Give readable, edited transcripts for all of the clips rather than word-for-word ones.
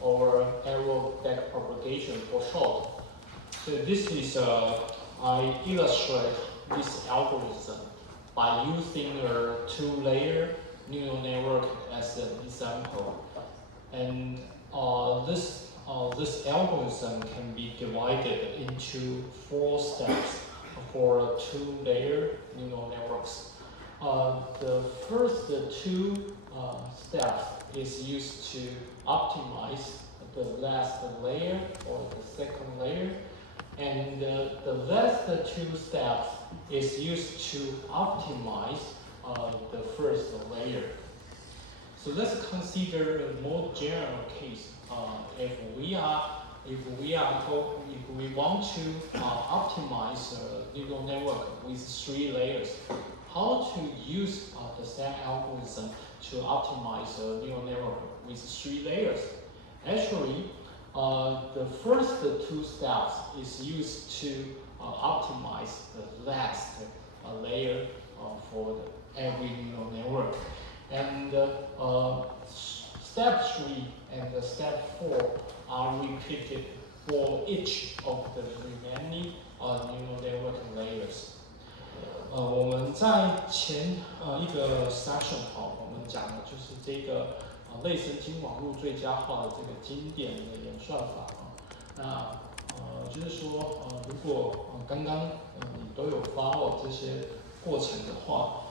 or arrow backpropagation for short. So this is I illustrate this algorithm by using a two-layer neural network as an example, and this algorithm can be divided into 4 steps for two-layer neural networks. The first 2 steps is used to optimize the last layer or the second layer, and the last 2 steps is used to optimize the first layer. So let's consider a more general case. If we want to optimize a neural network with 3 layers, how to use the same algorithm to optimize a neural network with 3 layers? Actually, the first 2 steps is used to optimize the last layer for every neural network. And step 3 and step 4 are repeated for each of the remaining neural network layers. 我们在前一个 section 我们讲的就是这个类神经网络最佳化的这个经典的演算法那就是说如果刚刚你都有 follow 这些过程的话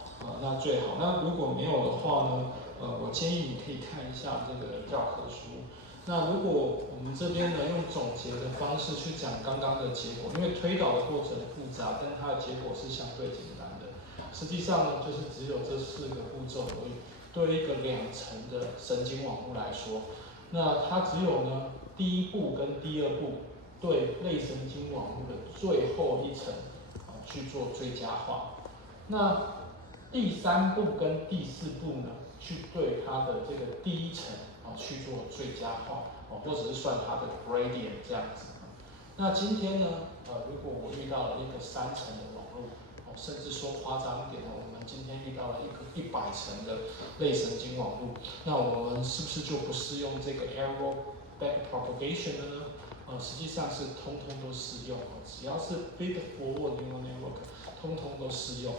那最好。那如果没有的话呢我建议你可以看一下这个教科书。那如果我们这边呢用总结的方式去讲刚刚的结果，因为推导的过程复杂，但它的结果是相对简单的。实际上呢，就是只有这4个步骤而已。对一个2层的神经网络来说，那它只有呢第1步跟第2步对类神经网络的最后一层去做最佳化。那第3步跟第4步呢，去对它的这个第1层去做最佳化或者是算它的 gradient 这样子。那今天呢，如果我遇到了一个3层的网络，甚至说夸张一点的，我们今天遇到了一个100层的类神经网络，那我们是不是就不适用这个 arrow backpropagation 了呢？实际上是通通都适用只要是 feed-forward neural network， 通通都适用。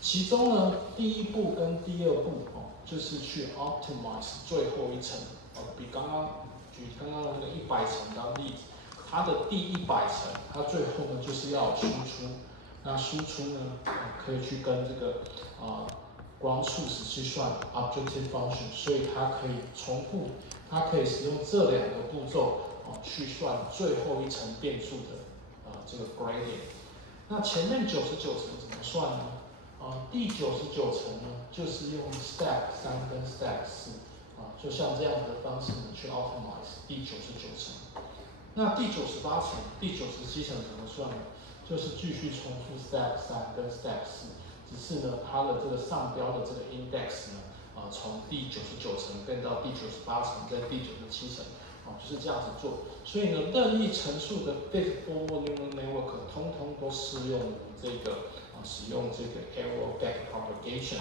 其中呢，第1步跟第2步就是去 optimize 最后一层比刚刚的那个100层的例子，它的第100层，它最后呢就是要输出。那输出呢，可以去跟这个ground truth 去算 objective function， 所以它可以重复，它可以使用这2个步骤去算最后一层变数的这个 gradient。那前面99层怎么算呢？第99层呢，就是用 step 3跟 step 4就像这样子的方式呢去 optimize 第99层。那第98层、第97层怎么算呢？就是继续重复 step 3跟 step 4，只是呢它的这个上标的这个 index 呢从第99层变到第98层跟第97层就是这样子做。所以呢任意层数的 feed-forward neural network 通通都适用这个使用这个 arrow backpropagation。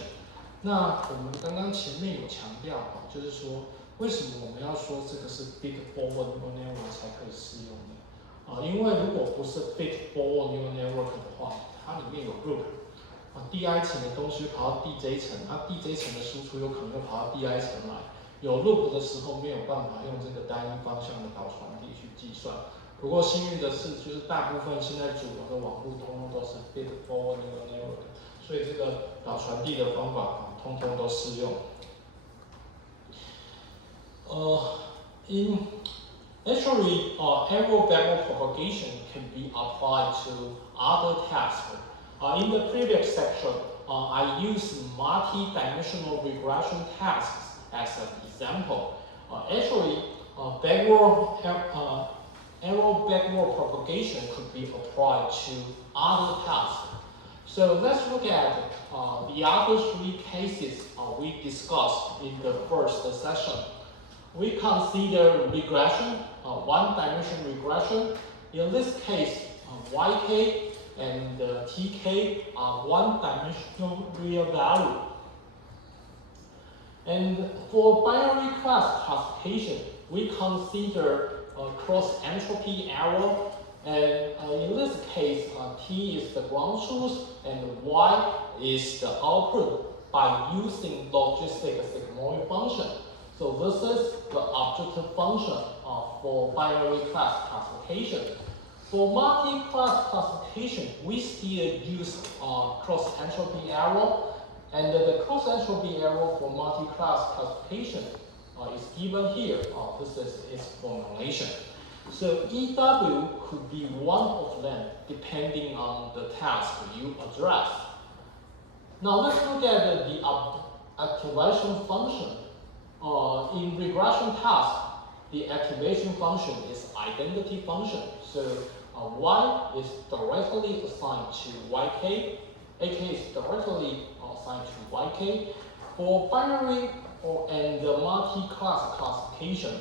那我们刚刚前面有强调就是说为什么我们要说这个是 feed-forward neural network 才可以适用呢？因为如果不是 feed-forward neural network 的话，它里面有 loop第 I 层的东西跑到第 J 层，它第 J 层的输出有可能会跑到第 I 层来。有 loop 的时候没有办法用这个单一方向的导传递去计算。不过幸运的是，就是大部分现在主流的网络通通都是 feed-forward neural network， 所以这个导传递的方法通通都适用。Actually, arrow backpropagation can be applied to other tasks. In the previous section, I used multi-dimensional regression tasks as an example. Actually, arrow backward propagation could be applied to other tasks. So let's look at the other 3 cases we discussed in the first session. We consider regression, one-dimensional regression. In this case, yk and tk are one-dimensional real value. And for binary class classification, we consider cross entropy error, and in this case, T is the ground truth and Y is the output by using logistic sigmoid function. So this is the objective function for binary class classification. For multi-class classification, we still use cross entropy error, and the cross entropy error for multi-class classification is given here. This is its formulation. So EW could be one of them depending on the task you address. Now let's look at the activation function. In regression task, the activation function is identity function. So Y is directly assigned to YK, AK is directly assigned to YK. For binary and the multi-class classification,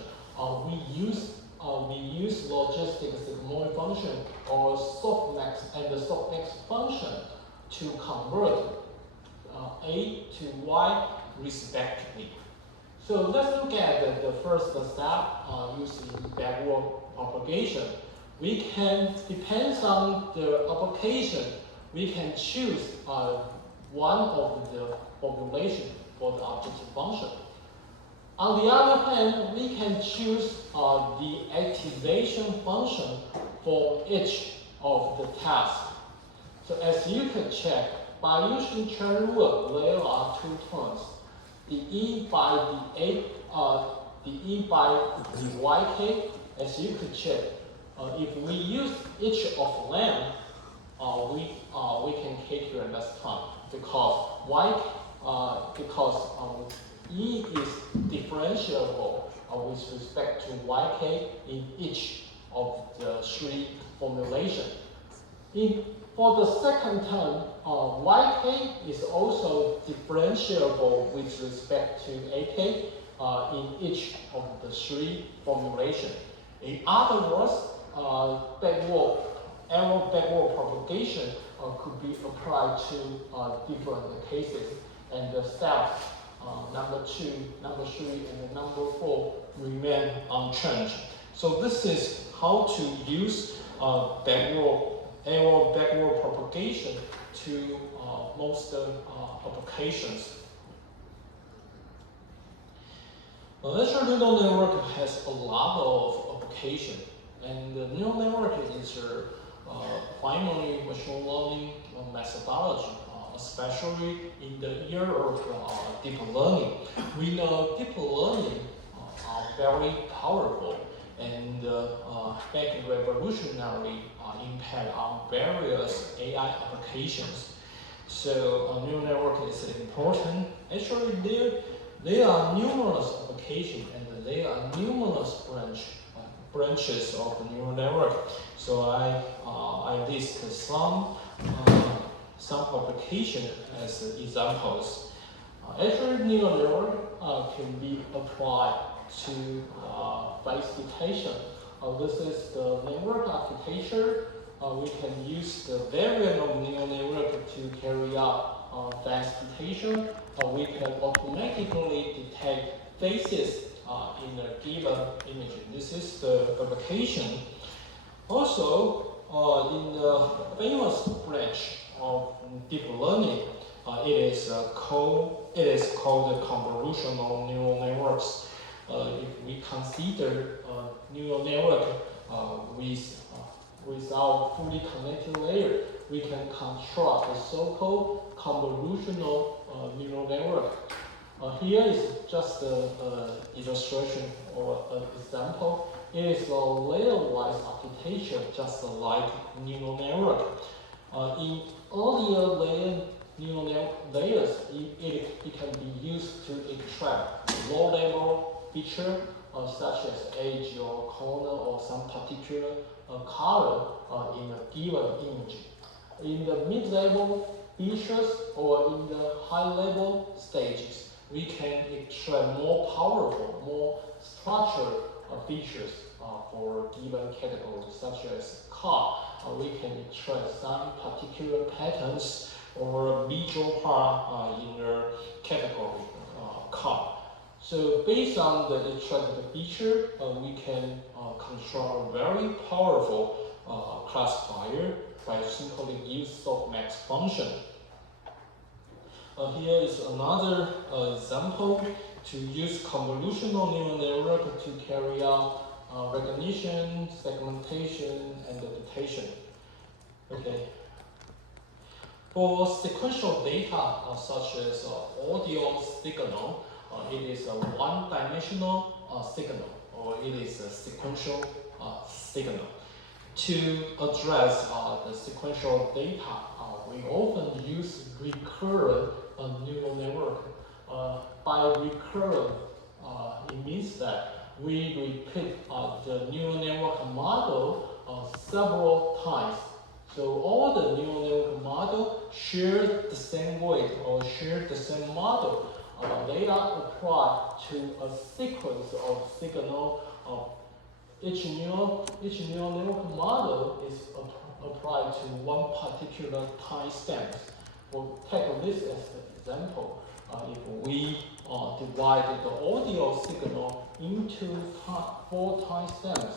we use logistic sigmoid function or softmax and the softmax function to convert A to Y respectively. So let's look at the first step using backward propagation. We can, depends on the application, we can choose one of the population for the objective function. On the other hand, we can choose the activation function for each of the tasks. So as you can check, by using chain rule, there are two terms. The E by the YK, as you could check, if we use each of them, we can calculate less time because E is differentiable with respect to YK in each of the three formulations. For the second term, YK is also differentiable with respect to AK in each of the three formulations. In other words, backward propagation could be applied to different cases, and the steps number 2, number 3, and number 4 remain unchanged. So this is how to use backward propagation to most applications. Natural neural network has a lot of application, and the neural network is a primary machine learning methodology, especially in the era of deep learning. We know deep learning are very powerful and make revolutionary impact on various AI applications. So a neural network is important. Actually, there are numerous applications and there are numerous branches of the neural network. So I list some applications as examples. Actually, neural network can be applied to face detection. This is the network architecture. We can use the variant of neural network to carry out face detection. We can automatically detect faces in a given image. This is the application. Also, in the famous branch of deep learning, it is called convolutional neural networks. If we consider neural network without fully connected layer, we can construct a so-called convolutional neural network. Here is just an illustration or an example. It is a layer-wise architecture, just like neural network. In earlier neural layers, it can be used to extract low-level feature such as edge or corner or some particular color in a given image. In the mid-level features or in the high-level stages, we can extract more powerful, more structured features for given categories, such as car. We can extract some particular patterns or visual part in the category car. So based on the extracted feature, we can control a very powerful classifier by simply use softmax function. Here is another example to use convolutional neural network to carry out recognition, segmentation, and detection. Okay. For sequential data such as audio signal, it is a one-dimensional signal, or it is a sequential signal. To address the sequential data, we often use recurrent neural network. By recurrent, it means that we repeat the neural network model several times. So all the neural network model share the same weight or share the same model. They are applied to a sequence of signal. Each neural network model is applied to one particular time stamp. We'll take this as an example. If we divide the audio signal into 4 time stamps,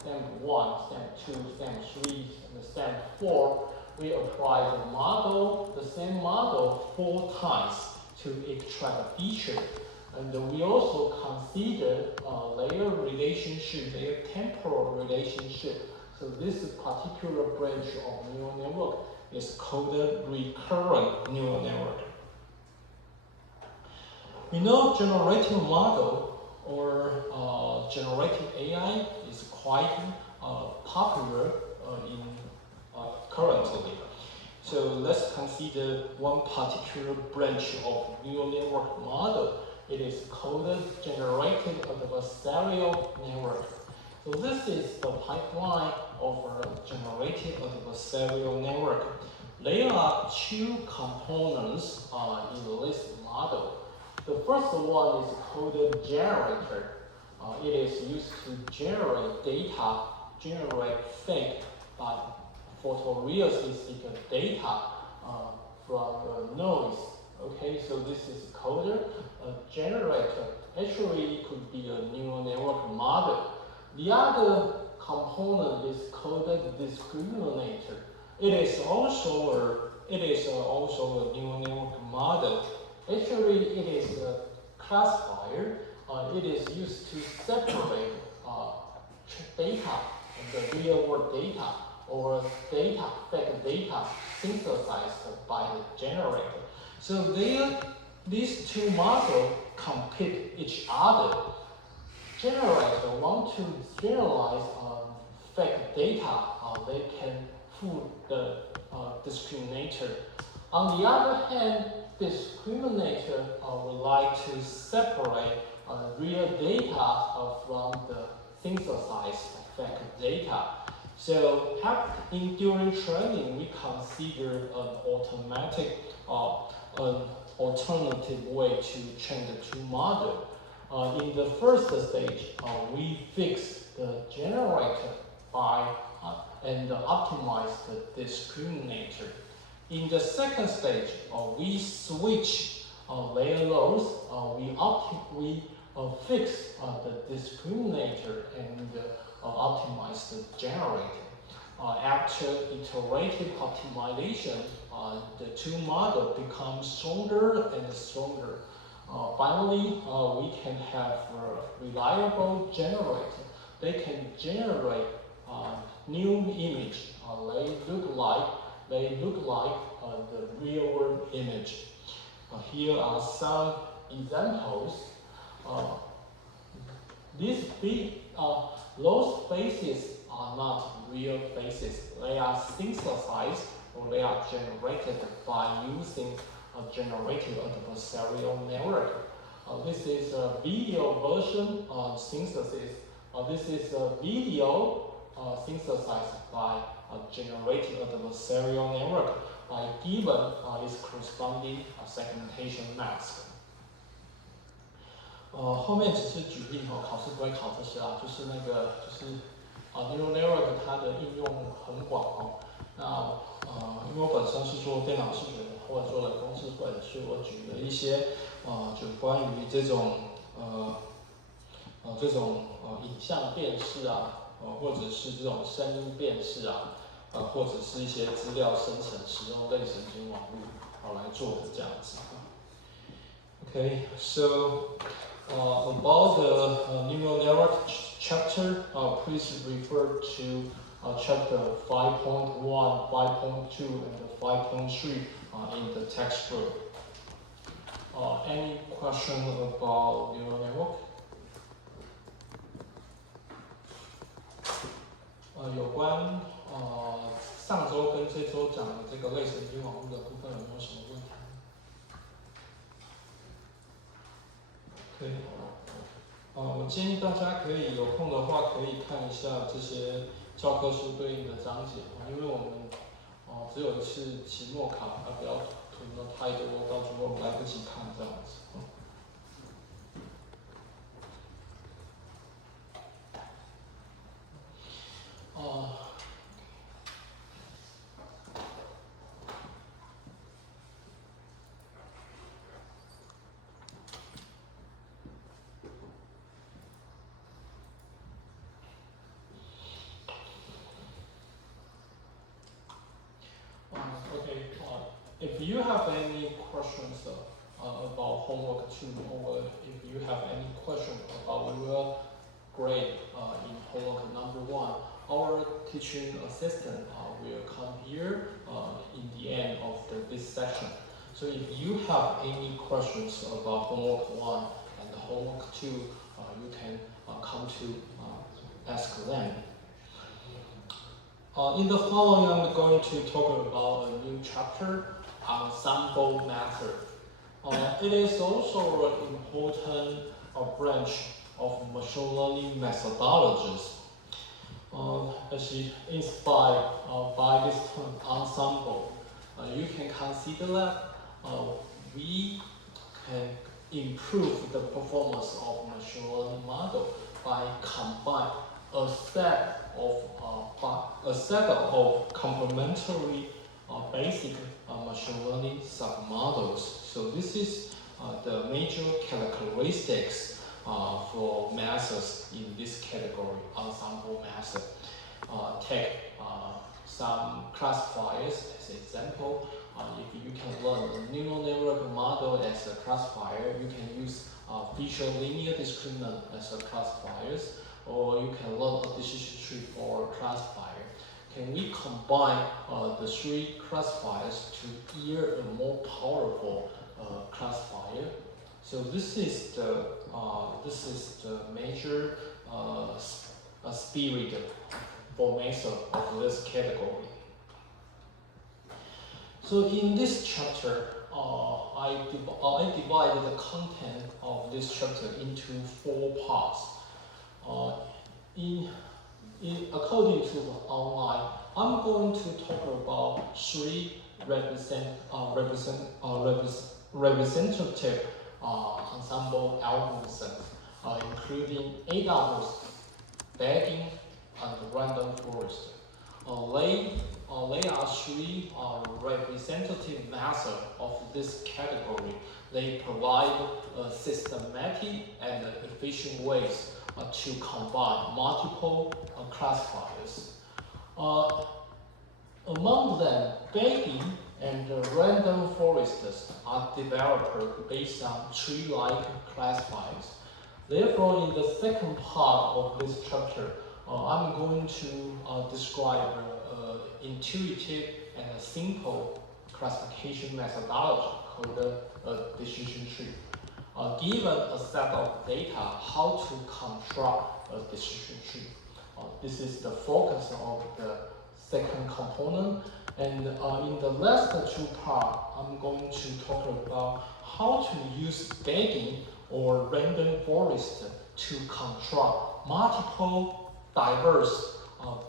stamp 1, stamp 2, stamp 3, and stamp 4, we apply the model, the same model 4 times to extract a feature. And we also consider layer relationship, layer temporal relationship. So this particular branch of neural network is called recurrent neural network. We know generative model or generative AI is quite popular currently. So let's consider one particular branch of neural network model. It is called generative adversarial network. So this is the pipeline of a generative adversarial network. There are 2 components in this model. The first one is called generator. It is used to generate data, generate fake but photorealistic data from noise. Okay, so this is called a generator. Actually, it could be a neural network model. The other component is called a discriminator. It is also a neural network model. Actually, it is a classifier. It is used to separate data, the real world data, or data, fake data synthesized by the generator. So these 2 models compete each other. Generator want to generalize fake data, they can fool the discriminator. On the other hand, discriminator would like to separate real data from the synthesized fake data. So during training, we consider an alternative way to train the 2 models. In the first stage, we fix the generator and optimize the discriminator. In the second stage, we switch layer loads. We fix the discriminator and optimize the generator. After iterative optimization, the 2 models become stronger and stronger. Finally, we can have a reliable generator. They can generate new image. They look like the real world image. Here are some examples. Those faces are not real faces. They are synthesized or they are generated by using a generative adversarial network. This is a video version synthesis. This is a video synthesized by a generative adversarial network by given its corresponding segmentation mask. 后面只是举例考试不会考这些啦，就是neural network 它的应用很广那因为我本身是做电脑视觉的，或者做人工智慧的，所以我举了一些就关于这种这种影像辨识啊，或者是这种声音辨识啊，或者是一些资料生成，使用类神经网络来做的这样子。Okay, so about the neural network chapter, please refer to chapter 5.1, 5.2, and 5.3 in the textbook. Any question about neural network? 有关上周跟这周讲的这个类神经网络的部分，有没有什么问题？可以。我建议大家可以有空的话，可以看一下这些教科书对应的章节，因为我们只有一次期末考，不要囤了太多，到时候来不及看这样子。Okay. If you have any questions about homework 2, or if you have any question about your grade in homework number 1, our teaching assistant will come here in the end of this session. So if you have any questions about homework 1 and homework 2, you can come to ask them. In the following, I'm going to talk about a new chapter, ensemble method. It is also an important branch of machine learning methodologies. Actually inspired by this term ensemble, you can consider that we can improve the performance of machine learning model by combining a set of complementary basic machine learning submodels. So this is the major characteristics for methods in this category, ensemble method. Take some classifiers as an example. If you can learn a neural network model as a classifier, you can use feature linear discriminant as a classifiers, or you can learn a decision tree for a classifier. Can we combine the 3 classifiers to yield a more powerful classifier? So this is the major spirit for method of this category. So in this chapter, I divided the content of this chapter into 4 parts. According to the outline, I'm going to talk about 3 representative ensemble algorithms, including ADAPTers, Bagging, and random forest. They are 3 representative methods of this category. They provide systematic and efficient ways to combine multiple classifiers. Among them, Bagging and random forests are developed based on tree-like classifiers. Therefore, in the second part of this chapter, I'm going to describe intuitive and simple classification methodology called a decision tree. Given a set of data, how to construct a decision tree. This is the focus of the second component. And in the last 2 parts, I'm going to talk about how to use Bagging or random forest to construct multiple diverse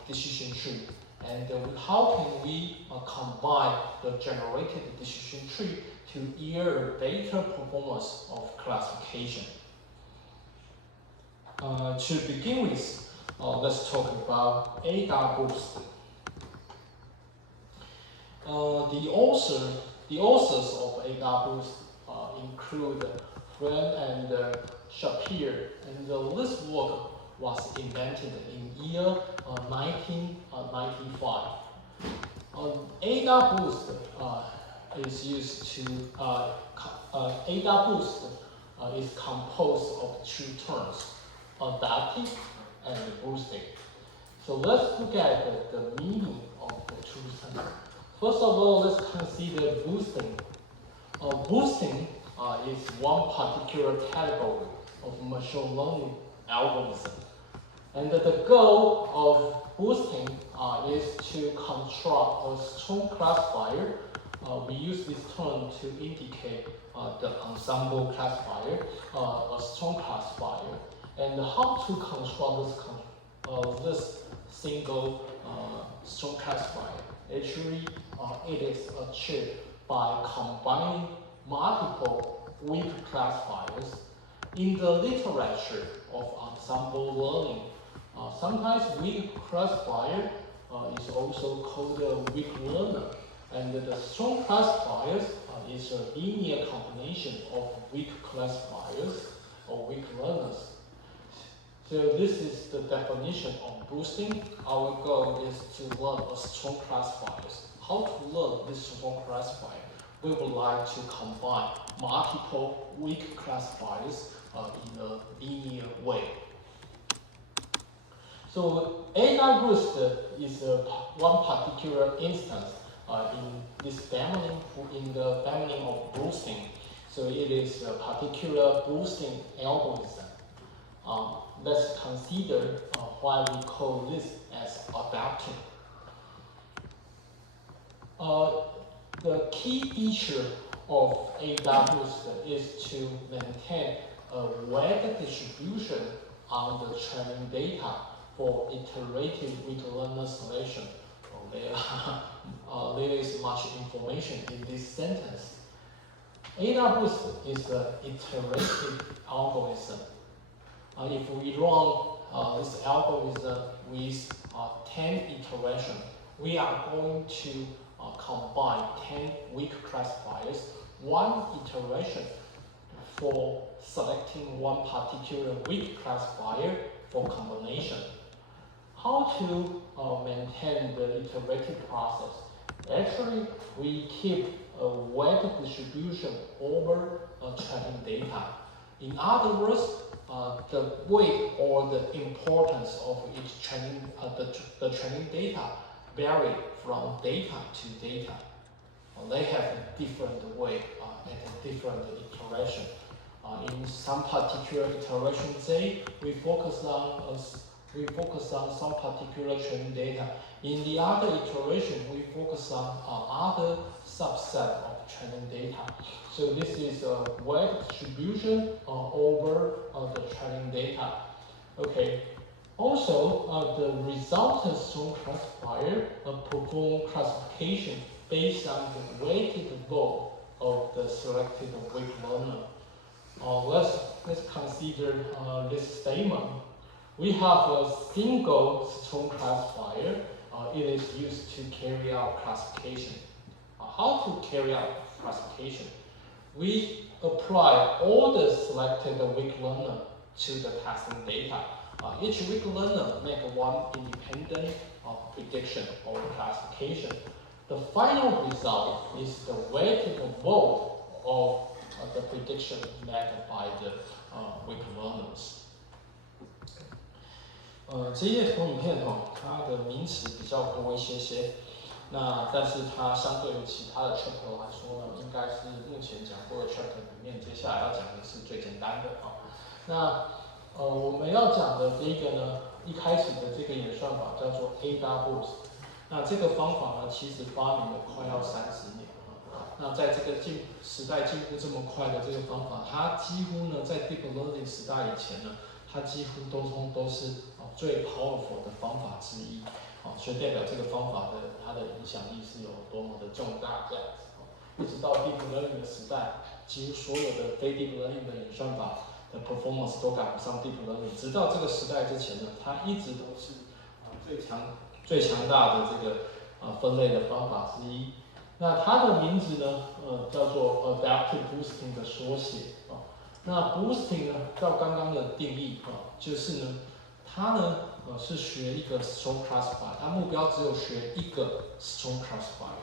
decision tree, and how can we combine the generated decision tree to yield better performance of classification. To begin with, let's talk about ADABoost. The authors of ADABoost include Friend and Shapiro, and this work was invented in year 1995. ADA boost is used to ADA boost is composed of two terms, adaptive and boosting. So let's look at the meaning of the two terms. First of all, let's consider boosting. Boosting is one particular category of machine learning algorithm. And the goal of boosting is to construct a strong classifier. We use this term to indicate the ensemble classifier, a strong classifier, and how to construct this single strong classifier. Actually, it is achieved by combining multiple weak classifiers. In the literature of ensemble learning, sometimes weak classifier is also called a weak learner, and the strong classifiers is a linear combination of weak classifiers or weak learners. So this is the definition of boosting. Our goal is to learn a strong classifiers. How to learn this strong classifier? We would like to combine multiple weak classifiers in a linear way. So ADA boost is one particular instance in this family, in the family of boosting. So it is a particular boosting algorithm. Let's consider why we call this as adaptive. The key feature of ADA boost is to maintain a weight distribution on the training data for iterative weak learner selection. There is much information in this sentence. ADA boost is an iterative algorithm. If we run this algorithm with 10 iterations, we are going to combine 10 weak classifiers, one iteration for selecting one particular weak classifier for combination. How to maintain the iterative process? Actually, we keep a weight distribution over training data. In other words, the weight or the importance of each training, the training data vary from data to data. They have a different weight at a different iteration. In some particular iteration, say we focus on some particular training data. In the other iteration, we focus on other subset of training data. So this is a weight distribution over the training data. Okay. Also, the resultant strong classifier perform classification based on the weighted vote of the selected weak learner. Let's consider this statement. We have a single strong classifier. It is used to carry out classification. How to carry out classification? We apply all the selected weak learner to the testing data. Each weak learner make one independent prediction or classification. The final result is the weighted vote of the prediction made by the weak learners. 这页投影片它的名词比较多一些，但是它相对于其他的 chapter 来说呢，应该是目前讲过的 chapter 里面，接下来要讲的是最简单的我们要讲的这个呢，一开始的这个演算法叫做 ADA boost。那这个方法呢，其实发明了快要30年。那在这个时代进步这么快的这个方法，它几乎呢在 deep learning 时代以前呢，它几乎都是最 powerful 的方法之一。所以代表这个方法的它的影响力是有多么的重大这样子。一直到 deep learning 的时代，几乎所有的非 deep learning 的演算法的 performance 都赶不上 deep learning。直到这个时代之前呢，它一直都是最强大的这个分类的方法之一。那它的名字呢，叫做 adaptive boosting 的缩写那 boosting 呢，照刚刚的定义就是呢，它呢是学一个 strong classifier， 它目标只有学一个 strong classifier，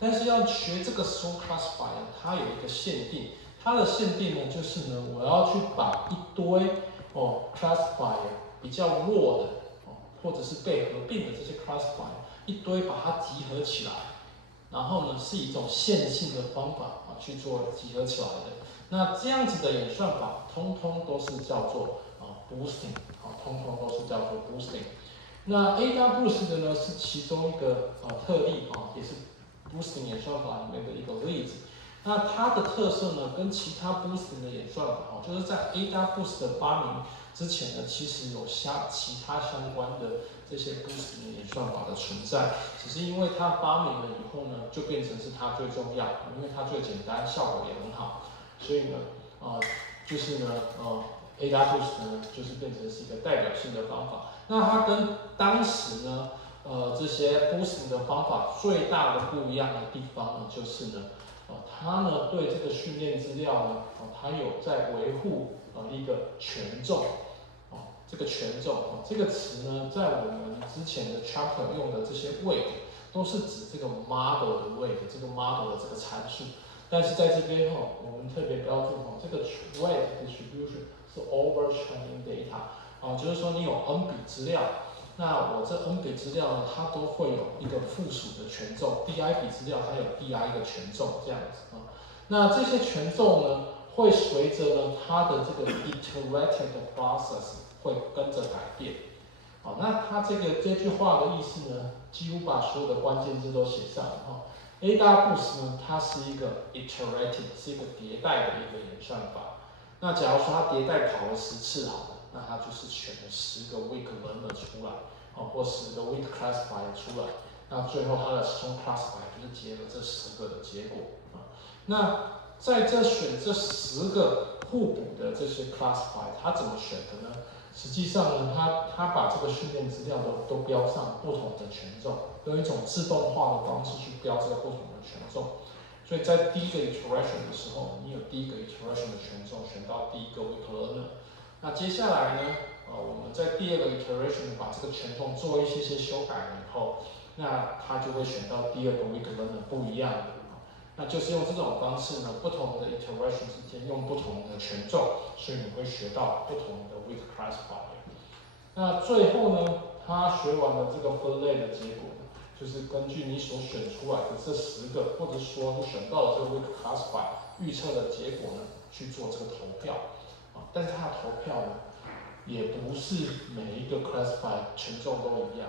但是要学这个 strong classifier， 它有一个限定，它的限定呢就是呢，我要去把一堆classifier 比较弱的或者是被合并的这些 classifier 一堆把它集合起来，然后呢是一种线性的方法去做集合起来的。那这样子的演算法，通通都是叫做boosting， 通通都是叫做 boosting。那 AdaBoost 的呢是其中一个特例也是 boosting 演算法里面的一个例子。那它的特色呢，跟其他 boosting 的演算法就是在 AdaBoost 的发明之前呢，其实有其他相关的这些 boosting 的演算法的存在，只是因为它发明了以后呢，就变成是它最重要，因为它最简单，效果也很好。所以呢，就是呢，AdaBoost 呢，就是变成是一个代表性的方法。那它跟当时呢，这些 boosting 的方法最大的不一样的地方呢，就是呢，它呢对这个训练资料呢，它有在维护一个权重。这个权重这个词呢，在我们之前的 chapter 用的这些 weight 都是指这个 model 的 weight， 这个 model 的这个参数。但是在这边我们特别标注这个 weight distribution 是 over training data， 就是说你有 n 笔资料，那我这 n 笔资料呢，它都会有一个附属的权重 ，di 笔资料它有 di 一个权重这样子那这些权重呢，会随着呢它的这个 iterative process 会跟着改变。那它这句话的意思呢，几乎把所有的关键字都写上了AdaBoost 呢，它是一个 iterative， 是一个迭代的一个演算法。那假如说它迭代跑了10次好了，那它就是选了10个 weak learner 出来，或10个 weak classifier 出来，那最后它的 strong classifier 就是结了这10个的结果那在选这10个互补的这些 classifier， 它怎么选的呢？实际上呢，它把这个训练资料都标上不同的权重，用一种自动化的方式去标这个不同的权重。所以在第一个 iteration 的时候，你有第一个 iteration 的权重选到第一个 weak learner。那接下来呢，我们在第二个 iteration 把这个权重做一些修改以后，那它就会选到第二个 weak learner 不一样的。那就是用这种方式呢，不同的 iteration 之间用不同的权重，所以你会学到不同的 weak classifier。那最后呢，他学完了这个分类的结果呢，就是根据你所选出来的这10个，或者说你选到了这个 weak classifier 预测的结果呢，去做这个投票但是它的投票呢，也不是每一个 classifier 权重都一样，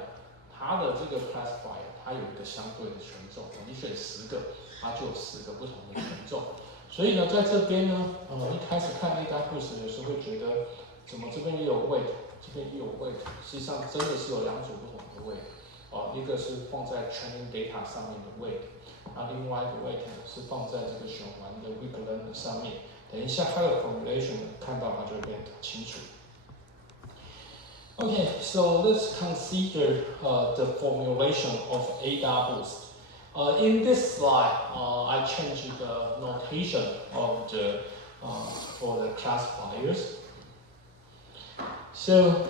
它的这个 classifier 它有一个相对的权重，你选10个。它就有10个不同的权重，所以呢，在这边呢，一开始看AdaBoost有时候会觉得，怎么这边也有 weight， 这边也有 weight， 实际上真的是有2组不同的 weight，一个是放在 training data 上面的 weight， 另外一个 weight 是放在这个选完的 weak learner 上面。等一下它的 formulation 看到它就会变得清楚。Okay, so let's consider the formulation of AdaBoost. In this slide, I changed the notation of for the classifiers. So,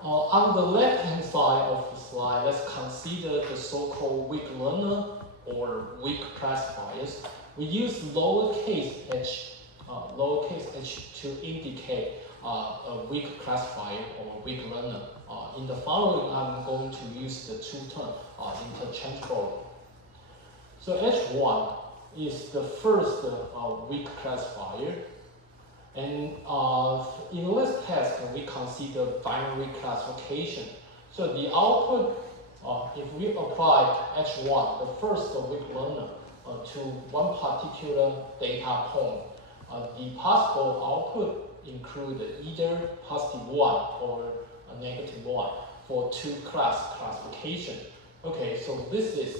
on the left-hand side of the slide, let's consider the so-called weak learner or weak classifiers. We use lowercase h to indicate a weak classifier or weak learner. In the following, I'm going to use the two terms interchangeably. So H1 is the first weak classifier. And in this test, we consider binary classification. So the output, if we apply H1, the first weak learner, to one particular data point, the possible output include either +1 or -1 for two classification. Okay, so this is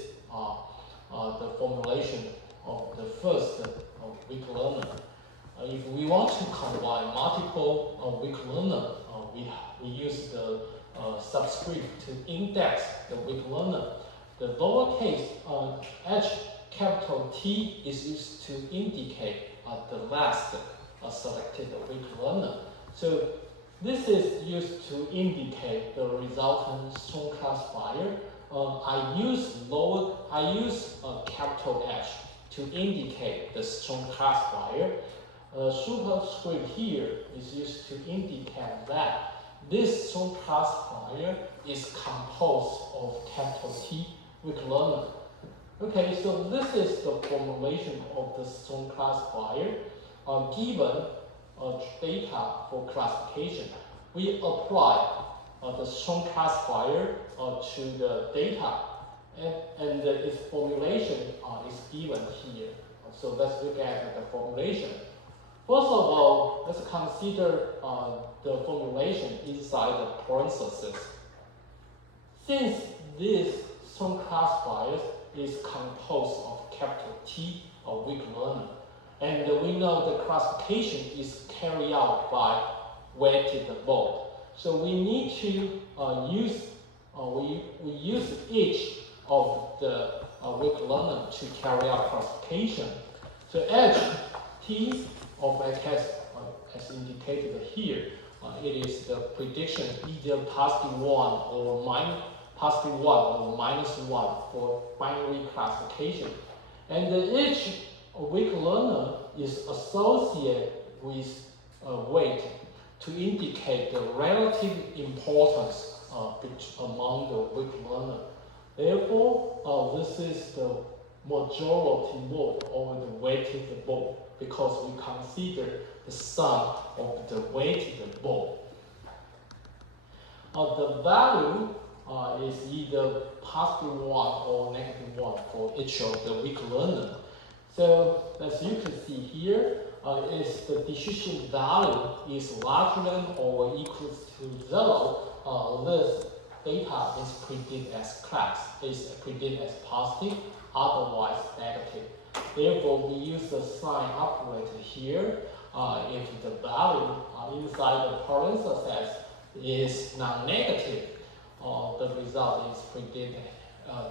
the formulation of the first weak learner. If we want to combine multiple weak learner, we use the subscript to index the weak learner. The lowercase h capital T is used to indicate the last selected weak learner. So this is used to indicate the resultant strong classifier. I use capital H to indicate the strong classifier. Superscript here is used to indicate that this strong classifier is composed of capital T weak learner. Okay, so this is the formulation of the strong classifier. Given data for classification, we apply the strong classifier to the data, and its formulation is given here. So let's look at the formulation. First of all, let's consider the formulation inside the parentheses. Since this strong classifier is composed of capital T, a weak learner, and we know the classification is carried out by weighted mode. So we need to use each of the weak learner to carry out classification. So H T of X as indicated here, it is the prediction either positive 1 or minus 1 for binary classification. And each weak learner is associated with a weight to indicate the relative importance among the weak learner. Therefore, this is the majority mode over the weighted mode because we consider the sum of the weighted mode. The value is either positive 1 or negative 1 for each of the weak learner. So as you can see here, if the decision value is larger than or equals to 0, this data is predicted as class, is predicted as positive, otherwise negative. Therefore, we use the sign operator here. If the value inside the parentheses is non-negative, the result is predicted.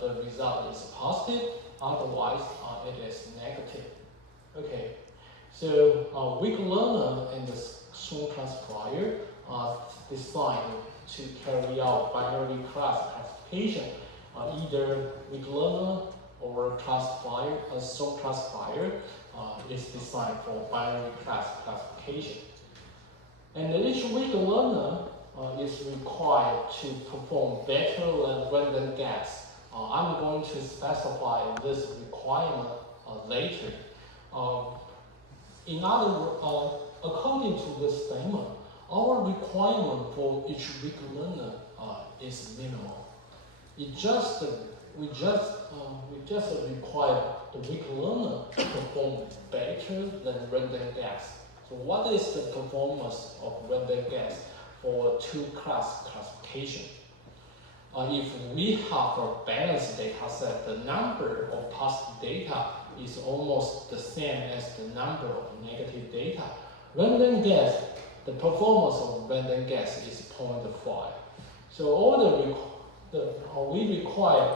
The result is positive. Otherwise, it is negative. Okay. So weak learner and the strong classifier are designed to carry out binary classification. Either weak learner or classifier, a strong classifier is designed for binary classification. And each weak learner is required to perform better than random guess. I'm going to specify this requirement later. According to this statement, our requirement for each weak learner is minimal. We just require the weak learner to perform better than random guess. So what is the performance of random guess for two-class classification? If we have a balanced data set, the number of positive data is almost the same as the number of negative data. Random guess, the performance of random guess is 0.5. So we require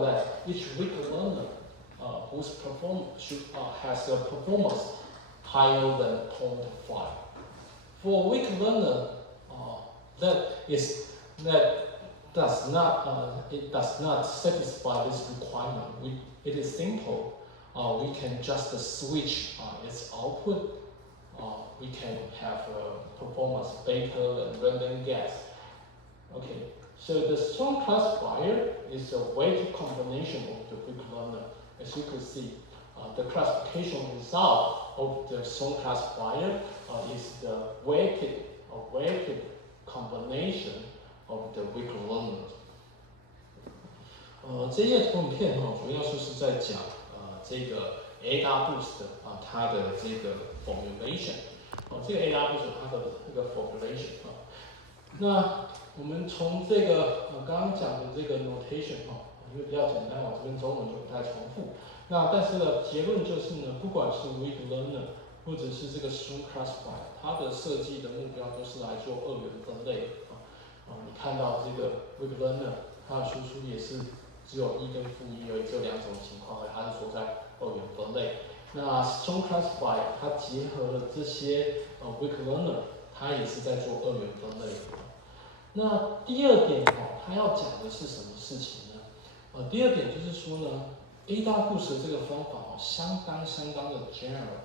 that each weak learner whose performance has a performance higher than 0.5. For weak learner, it does not satisfy this requirement. It is simple. We can just switch its output. We can have a performance better than random guess. Okay, so the strong classifier is a weighted combination of the weak learner. As you can see, the classification result of the strong classifier is the weighted combination of the weak learner. 这页图片主要就是在讲这个 ADA-Boost 它的这个 formulation。这个 ADA-Boost 它的这个 formulation 那我们从这个刚刚讲的这个 notation 因为比较简单这边中文就不太重复。那但是呢，结论就是呢，不管是 weak learner 或者是这个 strong classifier， 它的设计的目标都是来做二元分类你看到这个 weak learner， 它的输出也是只有1跟-1而已，只有2种情况，它是说在二元分类。那 Strong Classify 它结合了这些weak learner， 它也是在做二元分类的。那第二点它要讲的是什么事情呢？第二点就是说呢 ，AWS 这个方法相当的 general。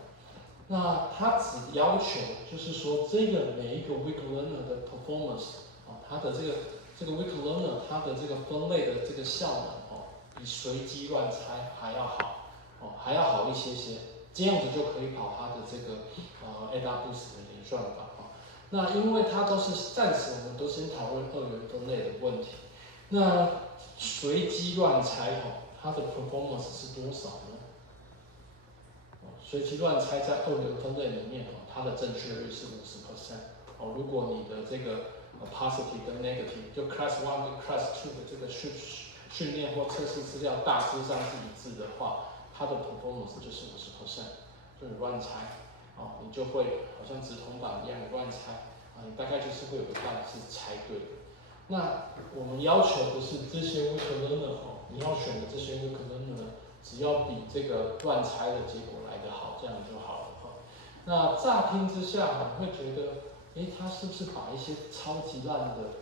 那它只要求就是说，这个每一个 weak learner 的 performance 它的这个 weak learner 它的这个分类的这个效能比随机乱猜还要好还要好一些些，这样子就可以跑它的这个AWS 的演算法那因为它都是暂时我们都先讨论二元分类的问题，那随机乱猜它的 performance 是多少呢？随机乱猜在二元分类里面它的正确率是50%如果你的这个positive 跟 negative 就 class 1跟 class 2的这个训练或测试资料大致上是一致的话，它的 performance 就是50%。就你乱猜你就会好像直筒榜一样乱猜你大概就是会有一半是猜对的。那我们要求的是这些 weak learner 你要选的这些 weak learner 呢，只要比这个乱猜的结果来得好，这样就好了那乍听之下你会觉得，他是不是把一些超级烂的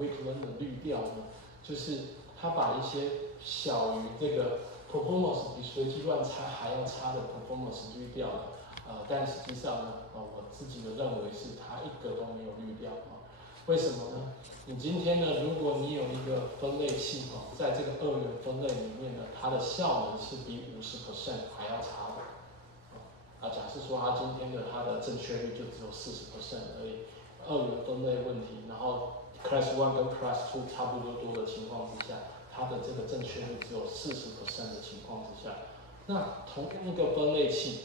weak learner 滤掉呢？就是他把一些小于这个 performance 比随机乱猜还要差的 performance 滤掉了。但实际上呢，我自己的认为是他一个都没有滤掉为什么呢？你今天呢，如果你有一个分类器在这个二元分类里面呢，它的效能是比50% 还要差的。假设说它今天的它的正确率就只有40% 而已，二元分类问题，然后 Class 1跟 Class 2差不多的情况之下，它的这个正确率只有40% 的情况之下，那同一个分类器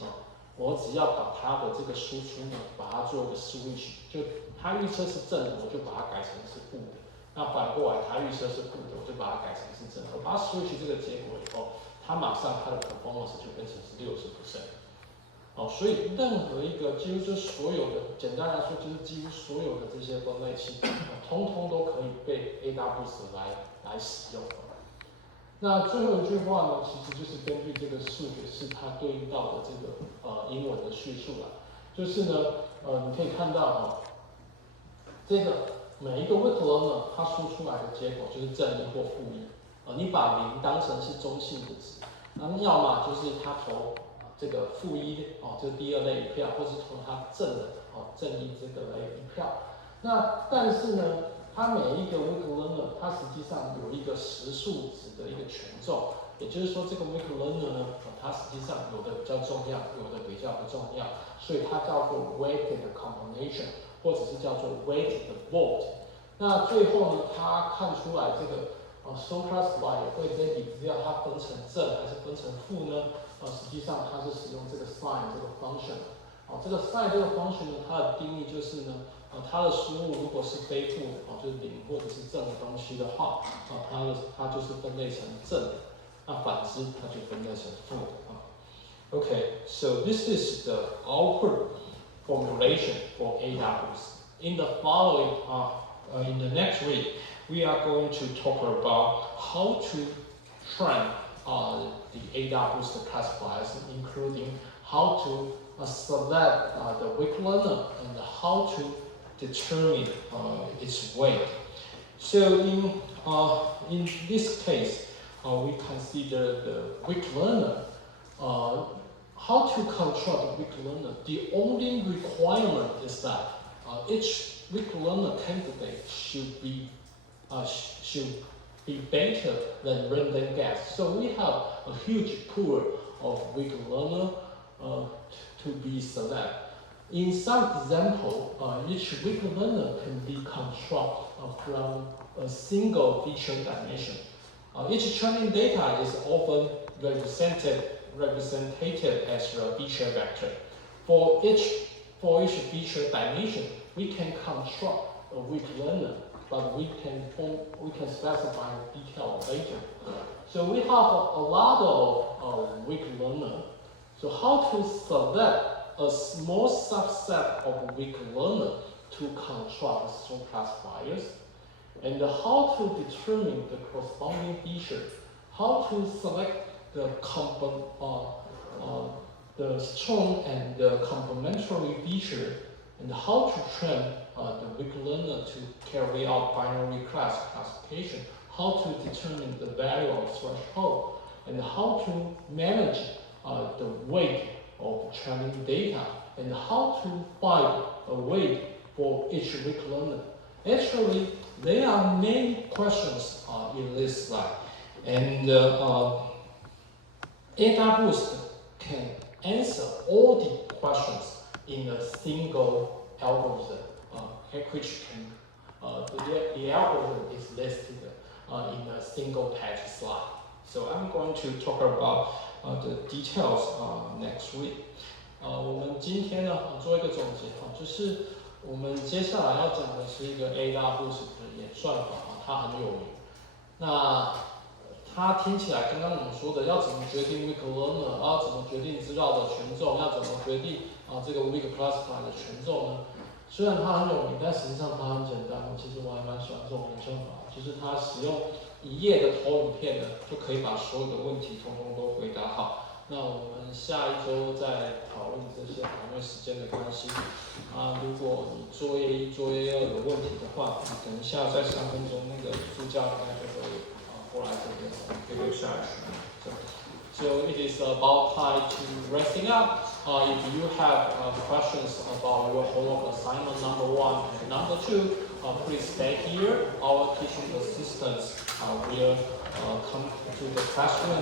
我只要把它的这个输出呢，把它做一个 switch， 就它预测是正的，我就把它改成是负的。那反过来，它预测是负的，我就把它改成是正的。我把它 switch 这个结果以后，它马上它的 performance 就变成是60%。所以任何一个几乎就所有的，简单来说就是几乎所有的这些分类器，通通都可以被 AWS 来使用。那最后一句话呢，其实就是根据这个数学是它对应到的这个英文的叙述啦。就是呢，你可以看到这个每一个 weak learner 它输出来的结果就是正一或负一。你把0当成是中性的值，那要么就是它投这个负一这是第二类一票，或是投它正的正一这个类一票。那但是呢，它每一个 weak learner 它实际上有一个实数值的一个权重，也就是说这个 weak learner 呢，它实际上有的比较重要，有的比较不重要，所以它叫做 weighted combination， 或者是叫做 weighted vote。那最后呢，它看出来这个Strong Classify 也会这笔资料它分成正还是分成负呢？实际上它是使用这个 sign 这个 function。这个 sign 这个 function 呢，它的定义就是呢，它的输入如果是非负的就是0或者是正的东西的话，它就是分类成正的，那反之它就分类成负的Okay, so this is the output formulation for AWS. In the following, in the next week, we are going to talk about how to train the AWS classifiers, including how to select the weak learner and how to determine its weight. So in this case, we consider the weak learner. How to control the weak learner? The only requirement is that each weak learner candidate should be better than random guess. So we have a huge pool of weak learner to be selected. In some example, each weak learner can be constructed from a single feature dimension. Each training data is often represented as a feature vector. For each feature dimension, we can construct a weak learner, but we can specify detail later. So we have a lot of weak learner. So how to select a small subset of weak learner to construct strong classifiers, and how to determine the corresponding feature, how to select the the strong and the complementary feature, and how to train the weak learner to carry out binary class classification, how to determine the value of threshold, and how to manage the weight of training data, and how to find a weight for each weak learner. Actually, there are many questions in this slide, and AdaBoost can answer all the questions in a single algorithm, which can the algorithm is listed in a single page slide. So I'm going to talk about the details next week. 我们今天呢做一个总结就是我们接下来要讲的是一个 AdaBoost 的演算法它很有名。那它听起来刚刚我们说的要怎么决定 weak learner， 要怎么决定资料的权重，要怎么决定这个 weak classifier 的权重呢？虽然它很有名，但实际上它很简单。其实我还蛮喜欢这种演算法，就是它使用一页的投影片呢，就可以把所有的问题通通都回答好。那我们下一周再讨论这些，因为时间的关系如果你作业1、作业2有问题的话，等一下再3分钟，那个助教应该就会过来这边可以下去。So it is about time to resting up. If you have questions about your homework assignment number 1 and number 2, please stay here. Our teaching assistants will come to the classroom.